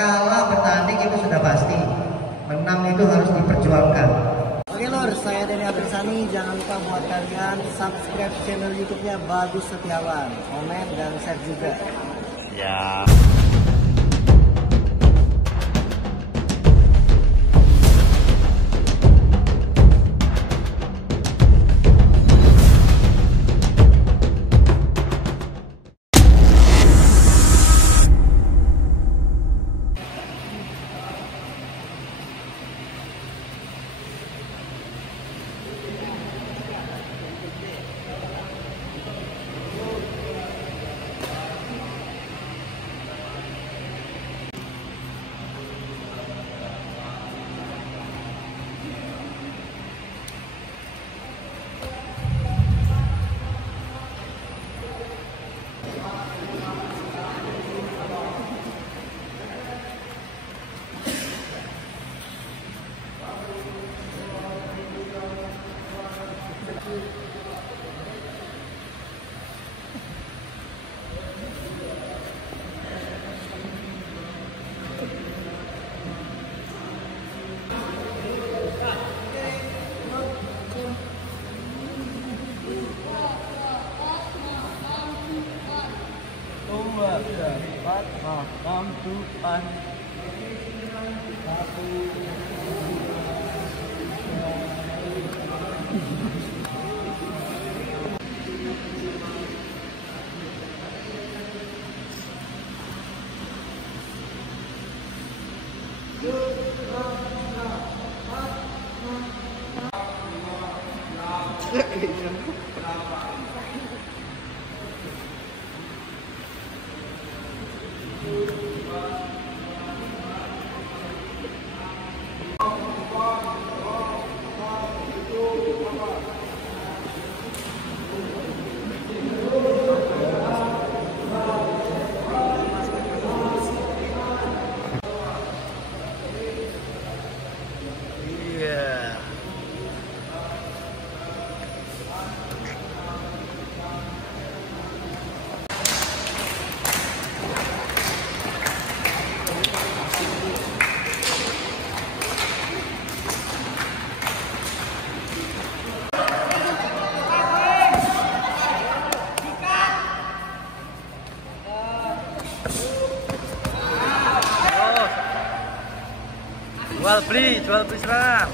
kalah bertanding itu sudah pasti. Menang itu harus diperjuangkan. Oke lor, saya Denny Abersani. Jangan lupa buat kalian subscribe channel YouTube-nya Bagus Setiawan, komen dan share juga. Ya. Empat, enam, tujuh, satu. Jual beli serang.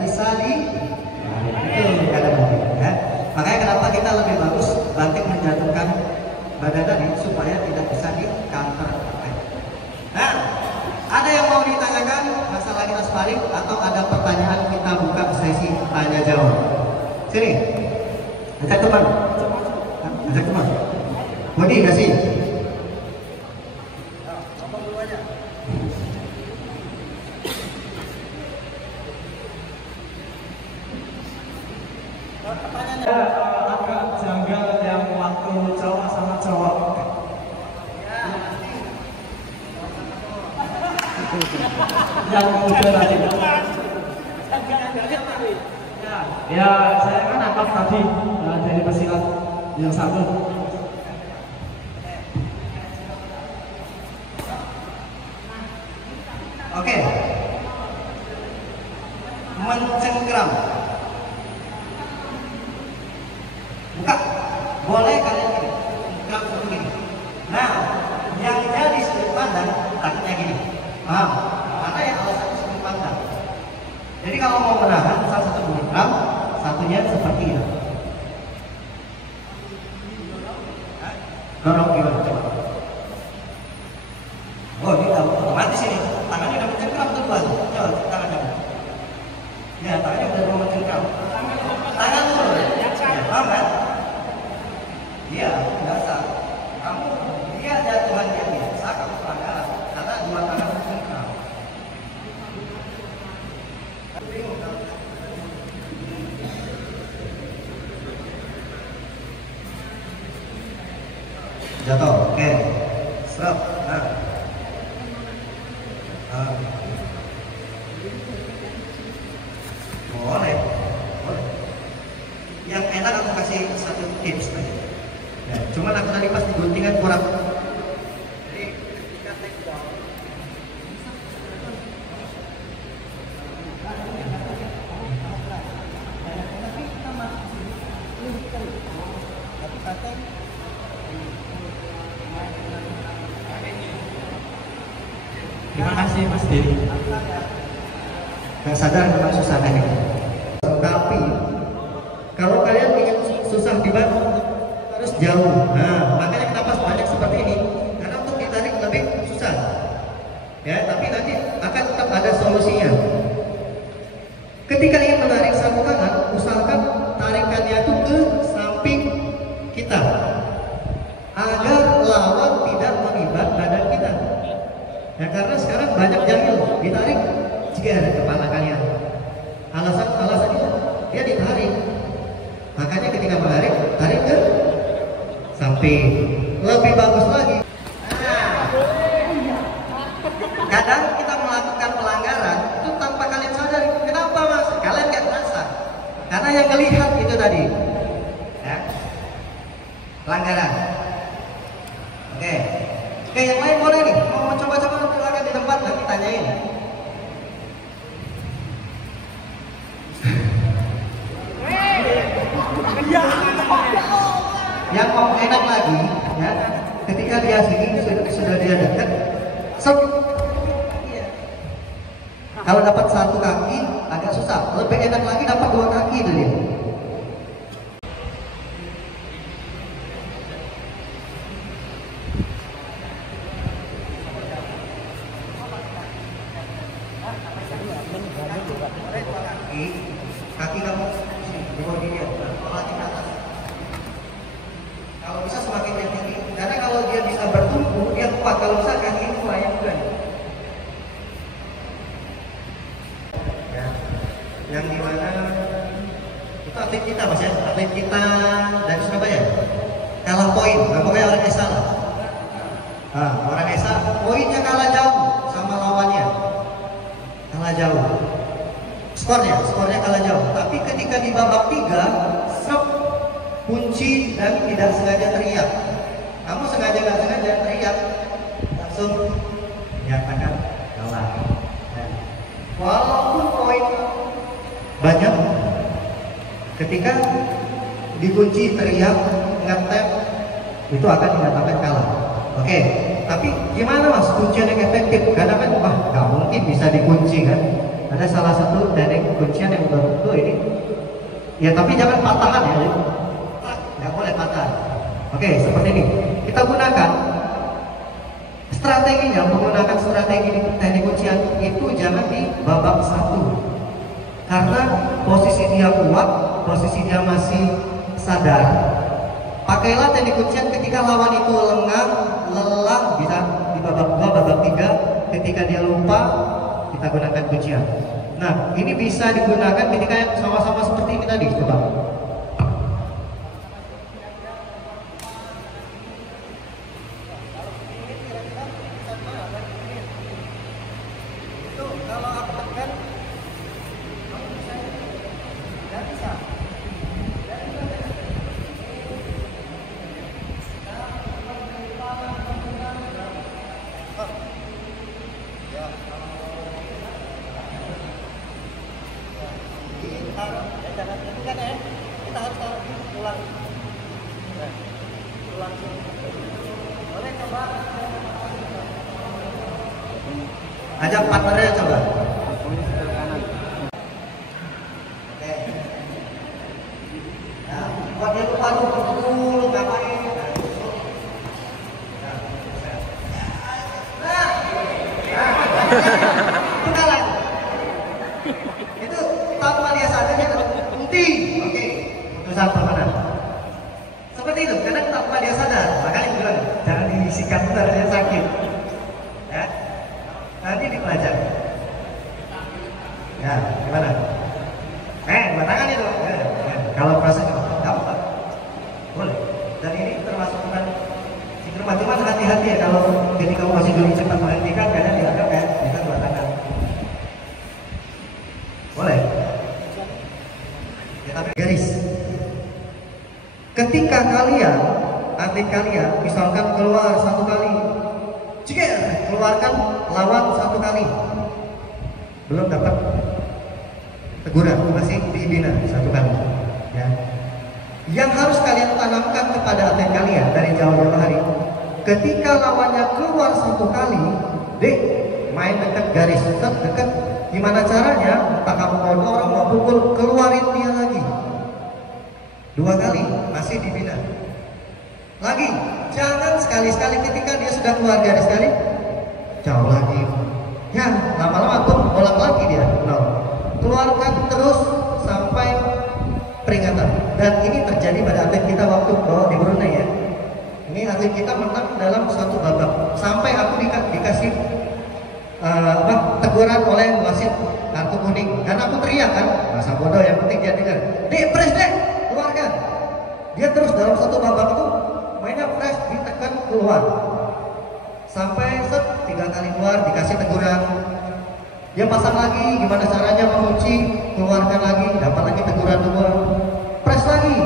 Bisa di ya. Makanya kenapa kita lebih bagus banting menjatuhkan badan tadi supaya tidak bisa di counter. Nah, ada yang mau ditanyakan masalah kita sebalik atau ada pertanyaan, kita buka sesi tanya jawab. Sini, ajak teman, ajak teman. Bodi kasih. Agak janggal yang waktu cowok sama cowok. Yang muda tadi. Ya, saya kan angkat tadi dari pesilat yang satu. Oke. Mencengkram. Buka. Boleh kalian gini. Cengkram seperti gini. Nah, yang jadi sudut pandang kakinya gini. Paham? Karena yang alasan Jadi kalau mau menahan, salah satu bunyi drum, satunya seperti ini. Dorong gimana? Coba. Oh, ini udah otomatis ini. Tangannya udah mencengkram tuh, Bang. Coba tangan kamu. Ya, tangannya udah mencengkram. Tangan tuh. Ya, paham kan? Iya, biasa. Kamu dia jatuhan yang biasa, kamu pelanggaran karena dua tangan mencengkram. Jatuh, oke. Serap. Nah. Boleh. Boleh. Yang enak aku kasih satu tips aja. Ya, cuman aku tadi pas diguntingan kurang. Jadi ketika take down. Terima kasih Mas Dedi. Yang sadar memang susah ini. Tapi kalau kalian ingin susah dibantu harus jauh. Nah, makanya kenapa banyak seperti ini? Karena untuk ditarik lebih susah. Ya, tapi nanti akan tetap ada solusinya. Ketika ingin menarik satu tangan, usahakan tarikannya itu ke samping kita agar lawan tidak mengibat badan kita. Ya, karena sekarang banyak jahil ditarik jika ada kepala kalian. Alasannya dia ditarik. Makanya ketika menarik, tarik ke samping. Lebih bagus lagi. Kadang kita melakukan pelanggaran itu tanpa kalian sadari. Kenapa Mas? Kalian nggak merasa. Karena yang melihat itu tadi. Ya. Pelanggaran. Oke. Oke, yang lain boleh nih. Mau coba-coba silakan di tempat nanti tanyain. Yang mau enak lagi, ya, ketika dia sini sudah dia dekat, kalau dapat satu kaki agak susah. Lebih enak lagi dapat dua kaki itu dia. Kaki kamu di bawah dia, kepala di atas. Kalau bisa semakin yang tinggi, karena kalau dia bisa bertumpu, dia kuat. Kalau bisa kaki ini melayang juga. Ya, yang dimana itu atlet kita Mas ya, atlet kita dari Surabaya. Kalah poin, nggak pokoknya orang Esa lah. Nah, orang Esa poinnya kalah jauh sama lawannya, kalah jauh. Skornya kalah jauh. Tapi ketika di babak 3, serp kunci dan tidak sengaja teriak. Kamu sengaja nggak sengaja teriak, langsung nyatakan kalah. Walaupun poin banyak, ketika dikunci teriak ngetep itu akan dinyatakan kalah. Oke, tapi gimana Mas kuncian yang efektif? Karena kan wah nggak mungkin bisa dikunci kan. Ada salah satu teknik kuncian yang menurutku ini. Ya tapi jangan patahan ya. Nggak boleh patah. Oke, seperti ini. Kita gunakan strateginya, menggunakan strategi teknik kuncian itu jangan di babak 1. Karena posisi dia kuat, posisi dia masih sadar. Pakailah teknik kuncian ketika lawan itu lengah, lelah, bisa di babak 2, babak 3. Ketika dia lupa, kita gunakan kuncian. Nah, ini bisa digunakan ketika yang sama-sama seperti ini tadi, coba. Itu kalau aku tekan, nggak bisa. Kita harus taruh ulang. Boleh coba. Ajak partnernya coba. Itu kalah. Itu tanpa dia sadar dia henti. Oke, putusan pemenang. Seperti itu, kadang tanpa dia sadar. Makanya dia bilang jangan disikat benar, dia sakit. Ya, nanti dipelajari. Ya, gimana? Dua tangan itu. Ya. Kalau proses gampang, boleh. Dan ini termasuk bukan cuma hati-hati ya kalau jadi kamu masih belum cepat menghentikan, kadang dianggap kayak kita dua tangan. Boleh. Ya, tapi garis. Ketika kalian, atlet kalian, misalkan keluar satu kali, keluarkan lawan satu kali, belum dapat teguran, masih dibina satu kali. Ya. Yang harus kalian tanamkan kepada atlet kalian dari jauh-jauh hari, ketika lawannya keluar satu kali, main dekat garis, dekat. Gimana caranya? Tak kamu mau dorong, mau pukul, keluarin dia lagi. 2 kali, masih dibina. Lagi, jangan sekali-sekali ketika dia sudah keluar garis kali, jauh lagi. Ya, lama-lama tuh bolak lagi dia. Keluarkan terus sampai peringatan. Dan ini terjadi pada atlet kita waktu di Brunei ya. Ini atlet kita menang dalam satu babak. Sampai aku dikasih teguran oleh wasit kartu kuning. Karena aku teriak kan, masa bodoh yang penting dia dengar. Press keluarkan. Dia terus dalam satu babak itu mainnya press, ditekan keluar. Sampai 3 kali keluar dikasih teguran. Dia pasang lagi, gimana caranya mengunci, keluarkan lagi, dapat lagi teguran 2, press lagi,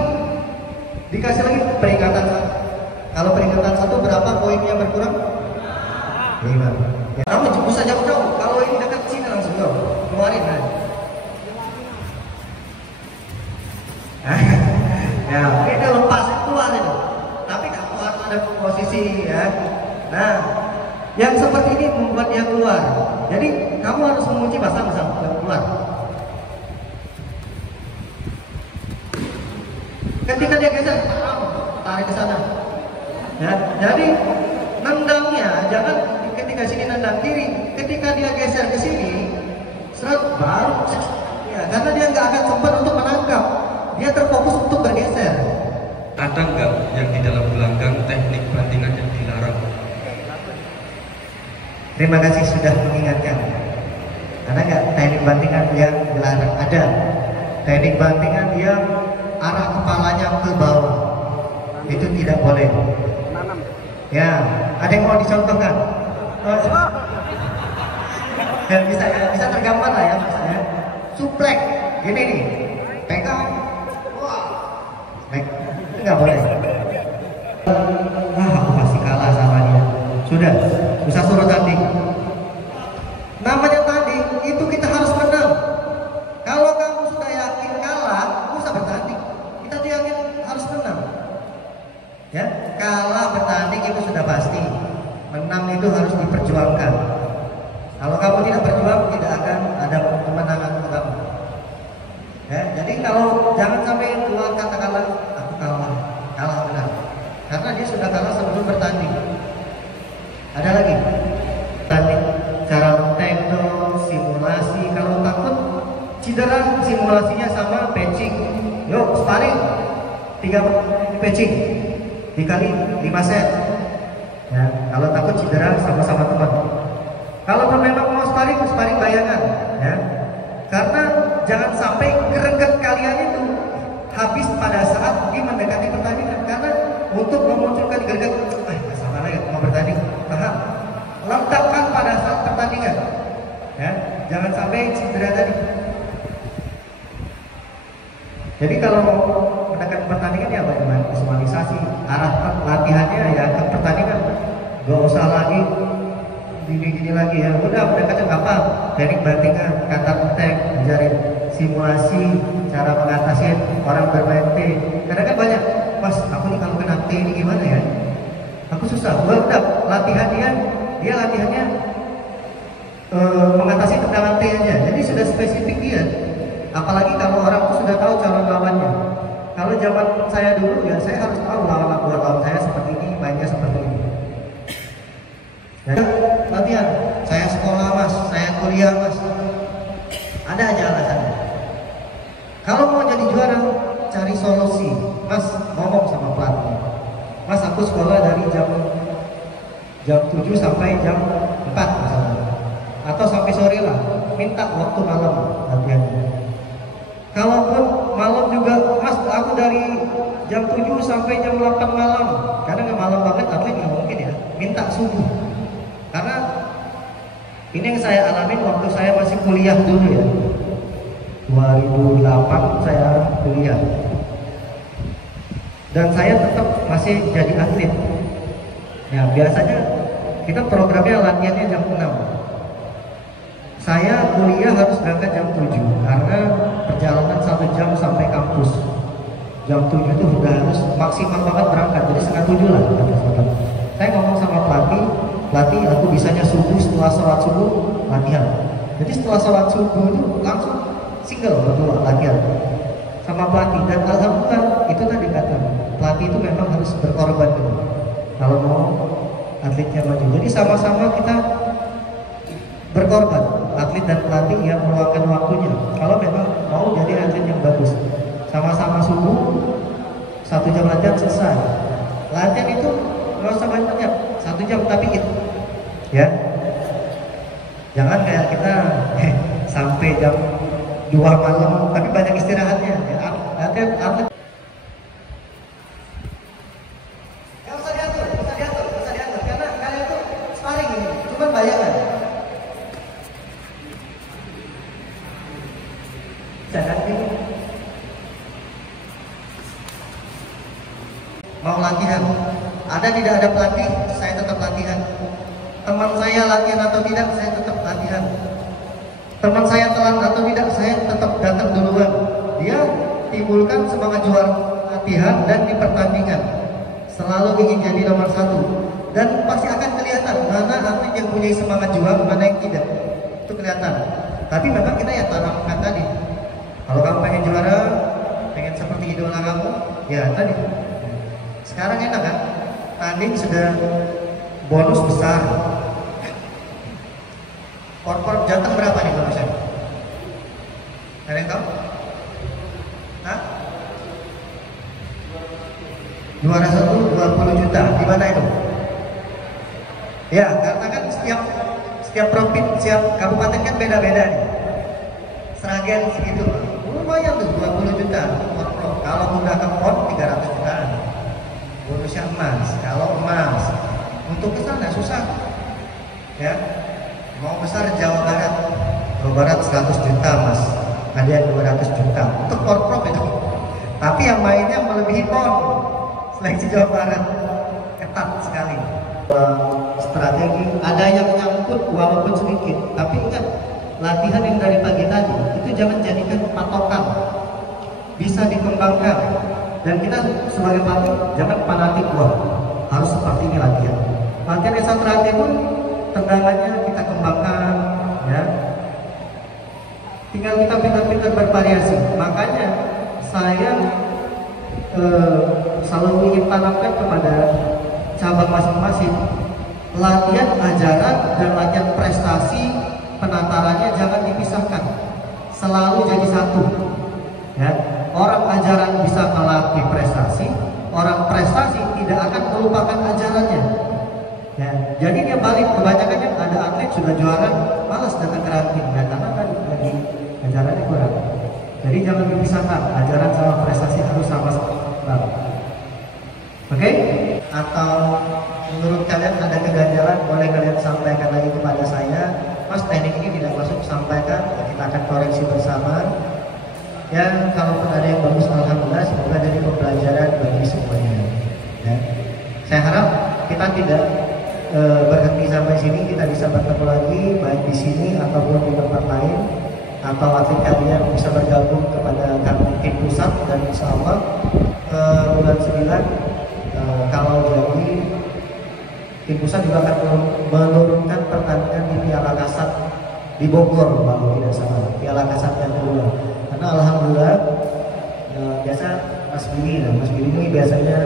dikasih lagi peringatan 1. Kalau peringatan 1 berapa poinnya berkurang? 5. Ya, kamu bisa jauh-jauh. Kalau ini dekat sini langsung jauh, keluarin kan. Ya, ini lepas keluar itu. Tapi kamu harus ada posisi ya. Nah, yang seperti ini membuat dia keluar. Jadi kamu harus mengunci pasang keluar. Ketika dia geser, tarik ke sana. Ya, jadi nendangnya jangan ketika sini nendang kiri. Ketika dia geser ke sini, seret baru. Ya, karena dia nggak akan sempat untuk menangkap. Dia terfokus untuk bergeser. Ada nggak yang di dalam gelanggang teknik bantingan yang dilarang? Terima kasih sudah mengingatkan. Ada nggak teknik bantingan yang dilarang? Ada. Teknik bantingan yang arah kepalanya ke bawah, itu tidak boleh. Ya, ada yang mau dicontohkan? Dan bisa tergambar lah ya maksudnya. Suplek, gini nih, pegang, nggak boleh. Aku pasti kalah sama dia. Sudah, bisa suruh tanding. Namanya tanding itu kita harus menang. Kalau kamu sudah yakin kalah, kamu usah bertanding. Kita yakin harus menang. Ya, kalah bertanding itu sudah pasti. Menang itu harus diperjuangkan. Kalau kamu tidak berjuang, tidak akan ada kemenangan untuk kamu. Ya, jadi kalau jangan sampai keluar kata-kata aku kalah benar. Karena dia sudah kalah sebelum bertanding. Ada lagi tanding, cara tekno, simulasi. Kalau takut cedera, simulasinya sama patching. Yuk sparring 3 patching dikali 5 set. Ya, kalau takut cedera sama-sama teman. Kalau memang mau sparring bayangan. Ya, karena jangan sampai greget kalian itu habis pada saat dia mendekati pertandingan. Karena untuk memunculkan greget, sama lagi mau bertanding, tahan, letakkan pada saat pertandingan. Ya, jangan sampai cedera tadi. Jadi kalau mau mendekati pertandingan ya bagaimana? Visualisasi, arahkan latihannya ya ke pertandingan. Gak usah lagi gini lagi ya. Udah mendekatnya apa? Teknik bantingan, kata attack, ajarin simulasi, cara mengatasi orang bermain T. Karena kan banyak, pas aku nih kalau kena T ini gimana ya? Aku susah. Gua udah latihan dia latihannya mengatasi tendangan T aja. Jadi sudah spesifik dia. Apalagi kalau orang tuh sudah tahu calon lawannya. Kalau zaman saya dulu ya saya harus tahu lawan saya seperti ini, mainnya seperti ini. Ya, latihan? Saya sekolah mas, saya kuliah mas. Ada aja alasannya. Kalau mau jadi juara, cari solusi. Mas ngomong sama pelatih. Mas aku sekolah dari jam 7 sampai jam 4 misalnya. Atau sampai sore lah. Minta waktu malam latihannya. Kalaupun malam juga, mas aku dari jam 7 sampai jam 8 malam. Karena nggak malam banget, atlet nggak mungkin ya. Minta subuh. Karena ini yang saya alamin waktu saya masih kuliah dulu ya. 2008 saya kuliah. Dan saya tetap masih jadi atlet. Ya biasanya kita programnya latihannya jam 6. Saya kuliah harus berangkat jam 7 karena perjalanan 1 jam sampai kampus. Jam 7 itu udah harus maksimal banget berangkat, jadi setengah 7 lah. Saya ngomong sama pelatih aku bisanya subuh, setelah sholat subuh latihan. Jadi setelah sholat subuh itu langsung single berdua latihan sama pelatih. Dan alhamdulillah itu tadi kata pelatih itu memang harus berkorban dulu kalau mau atletnya maju. Jadi sama-sama kita berkorban, atlet dan pelatih yang meluangkan waktunya. Kalau memang mau jadi atlet yang bagus, sama-sama subuh 1 jam latihan selesai. Latihan itu nggak usah banyak, 1 jam tapi itu ya. Jangan kayak kita sampai jam 2 malam tapi banyak istirahatnya. Ya, latihan atlet. Nggak usah diatur, karena kalian itu sparring ini. Cuma bayangkan. Jangan ini. Mau latihan, ada tidak ada pelatih, saya tetap latihan. Teman saya latihan atau tidak, saya tetap latihan. Teman saya telan atau tidak, saya tetap datang duluan. Dia timbulkan semangat juara latihan dan di pertandingan. Selalu ingin jadi nomor 1. Dan pasti akan kelihatan mana atlet yang punya semangat juang, mana yang tidak. Itu kelihatan. Tapi memang kita ya tanamkan tadi. Kalau kamu pengen juara, pengen seperti idola kamu, ya tadi. Sekarang enak kan? Tanding sudah bonus besar. Korpor Jateng berapa nih bonusnya? Ada yang tahu? Hah? Juara 1 20 juta. Di mana itu? Ya, karena kan setiap provinsi, setiap kabupaten kan beda-beda nih. Seragen segitu. Lumayan tuh 20 juta. Kalau udah ke PON 300 jutaan. Bonusnya emas. Kalau emas untuk kesana susah. Ya. Mau besar Jawa Barat 100 juta mas, ada yang 200 juta untuk korprov itu. Tapi yang mainnya melebihi PON. Seleksi Jawa Barat ketat sekali. Strategi ada yang nyangkut walaupun sedikit, tapi ingat latihan yang dari pagi tadi itu jangan jadikan patokan, bisa dikembangkan. Dan kita sebagai pelatih jangan fanatik, wah harus seperti ini latihan. Latihan yang satu pun tendangannya kita kembangkan, ya. Tinggal kita pintar-pintar bervariasi. Makanya saya selalu ingin tanamkan kepada cabang masing-masing, latihan ajaran dan latihan prestasi penatarannya jangan dipisahkan, selalu jadi satu. Ya, orang ajaran bisa melatih prestasi, orang prestasi tidak akan melupakan ajarannya. Ya, jadi dia balik. Kebanyakan ada atlet sudah juara malas datang ke ranking, ya, karena kan lagi ajarannya kurang. Jadi jangan dipisahkan, ajaran sama prestasi harus sama-sama. Oke? Atau menurut kalian ada keganjalan, boleh kalian sampaikan lagi kepada saya. Mas, teknik ini tidak masuk, sampaikan, kita akan koreksi bersama. Ya, kalaupun ada yang bagus, alhamdulillah, semoga jadi pembelajaran bagi semuanya. Ya. Saya harap kita tidak berhenti sampai sini, kita bisa bertemu lagi baik di sini ataupun di tempat lain, atau atlet kalian bisa bergabung kepada kami tim pusat. Dan insya Allah bulan 9 kalau jadi tim pusat juga akan menurunkan pertandingan di Piala Kasat di Bogor kalau tidak salah, Piala Kasat yang kedua. Karena alhamdulillah biasa Mas Billy ini biasanya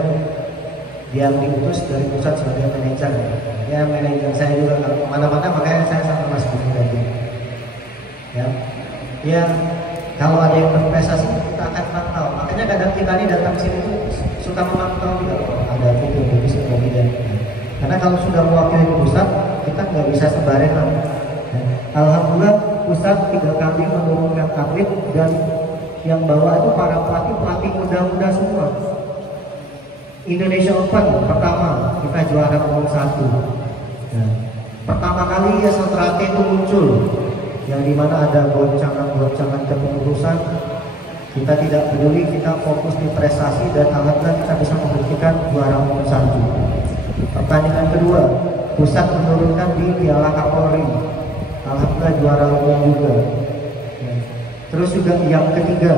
yang diutus dari pusat sebagai manajer. Ya, manajer saya juga kemana-mana, makanya saya sama Mas Budi tadi. Ya, kalau ada yang berprestasi kita akan pantau. Makanya kadang kita ini datang sini tuh suka memantau juga ada video bagus atau tidak. Karena kalau sudah mewakili pusat, kita nggak bisa sembarangan. Alhamdulillah pusat 3 kali menurunkan atlet, dan yang bawa itu para pelatih muda-muda semua. Indonesia Open pertama kita juara nomor 1. Pertama kali ya Santrate itu muncul, yang dimana ada goncangan kepengurusan. Kita tidak peduli, kita fokus di prestasi, dan alhamdulillah kita bisa membuktikan juara nomor 1. Pertandingan kedua, pusat menurunkan di Piala Kapolri, alhamdulillah juara umum juga. Terus juga yang ketiga,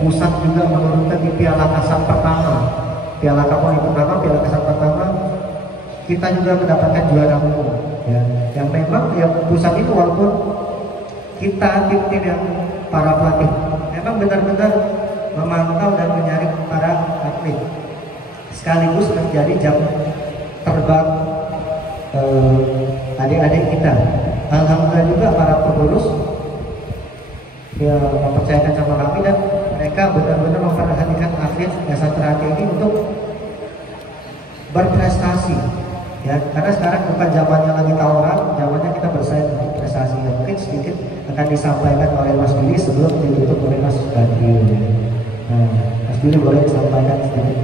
pusat juga menurunkan di Piala Kasat pertama, Piala Kapolri pertama, Piala Kasat pertama, kita juga mendapatkan juara umum. Yang memang yang pusat itu walaupun kita tim-tim yang para pelatih memang benar-benar memantau dan menyaring para atlet, sekaligus menjadi jam terbang adik-adik kita. Alhamdulillah juga para pengurus ya mempercayakan sama kami, dan mereka benar-benar memperhatikan atlet Santrate ini untuk berprestasi. Ya, karena sekarang bukan zamannya lagi tawuran, zamannya kita bersaing untuk prestasi. Ya, mungkin sedikit akan disampaikan oleh Mas Billy sebelum ditutup oleh Mas Badri. Nah, Mas Billy boleh disampaikan sedikit.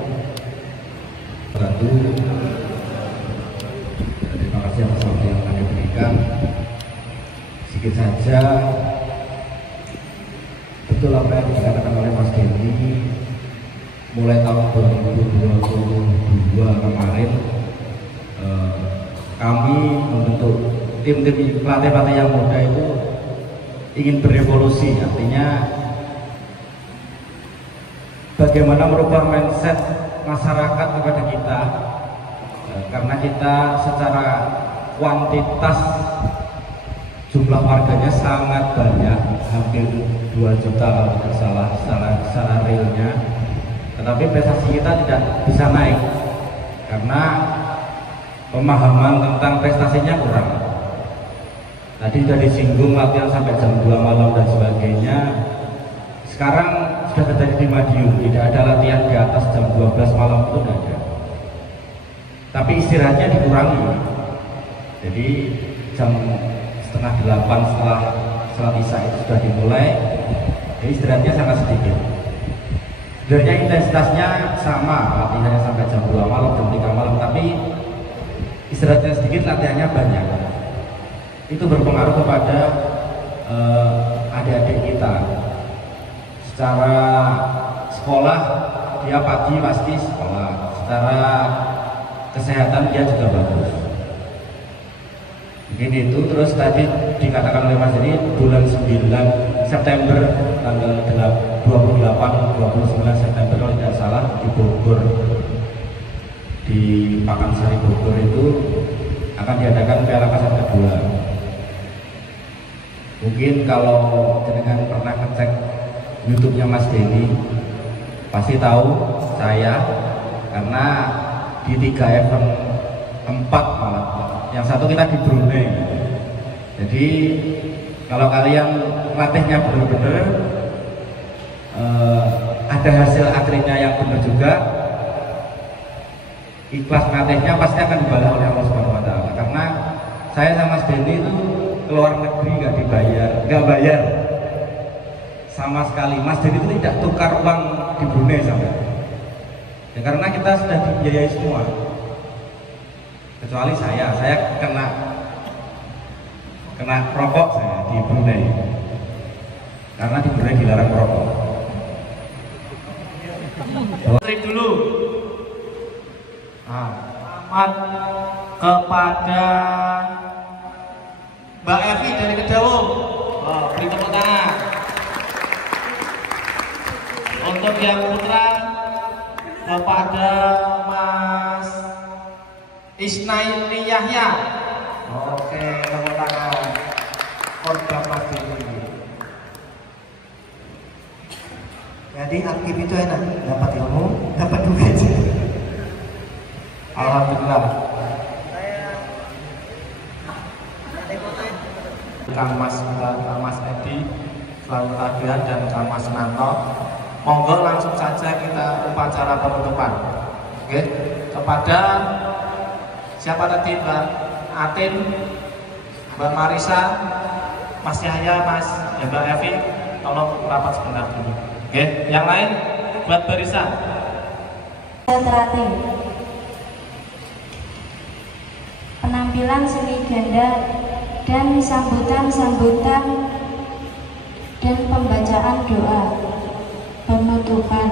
Satu, terima kasih atas waktu yang kami berikan. Sedikit saja, betul apa yang dikatakan oleh Mas Dendi. Mulai tahun 2022 kemarin, kami membentuk tim-tim pelatih-pelatih yang muda itu ingin berevolusi, artinya bagaimana merubah mindset masyarakat kepada kita, karena kita secara kuantitas jumlah warganya sangat banyak, hampir 2 juta kalau tidak salah secara realnya, tetapi prestasi kita tidak bisa naik karena pemahaman tentang prestasinya kurang. Tadi sudah disinggung latihan sampai jam 2 malam dan sebagainya. Sekarang sudah terjadi di Madiun, tidak ada latihan di atas jam 12 malam itu tidak ada. Tapi istirahatnya dikurangi. Jadi jam setengah 8 setelah sholat isya itu sudah dimulai. Jadi istirahatnya sangat sedikit. Sebenarnya intensitasnya sama, latihannya sampai jam 2 malam, jam 3 malam, tapi istirahatnya sedikit, latihannya banyak. Itu berpengaruh kepada adik-adik kita. Secara sekolah dia pagi pasti sekolah, secara kesehatan dia juga bagus. Mungkin itu. Terus tadi dikatakan oleh Mas ini bulan 9 September tanggal 28-29 September kalau tidak salah di Bogor, di Pakansari Bogor itu akan diadakan Piala Kasat kedua. Mungkin kalau jenengan pernah ngecek YouTube-nya Mas Denny pasti tahu saya, karena di 3 event 4 malah, yang satu kita di Brunei. Jadi kalau kalian latihnya benar-benar ada hasil atletnya yang benar juga, ikhlas latihnya pasti akan dibalas oleh Allah Subhanahu wa Ta'ala. Karena saya sama Mas Denny itu keluar negeri nggak bayar sama sekali. Mas Denny itu tidak tukar uang di Brunei sampai. Ya karena kita sudah dibiayai semua. Kecuali saya kena rokok saya di Brunei. Karena di Brunei dilarang merokok. Tarik dulu. Selamat kepada Mbak Evi dari Kedawung. Beri tepuk tangan. Untuk yang putra kepada Mas Isnaini Yahya. Oke, tepuk tangan. Korban Mas Denny. Jadi aktif itu enak, dapat ilmu, dapat duit. Alhamdulillah. Kang Mas Edi, Selamat Adrian dan Kang Mas Nanto. Monggo langsung saja kita upacara penutupan. Oke, kepada siapa tadi, Mbak Atin, Mbak Marisa, Mas Yahya, Mbak Evi, tolong rapat sebentar dulu. Oke, yang lain buat barisan. Terakhir, penampilan seni ganda dan sambutan dan pembacaan doa penutupan.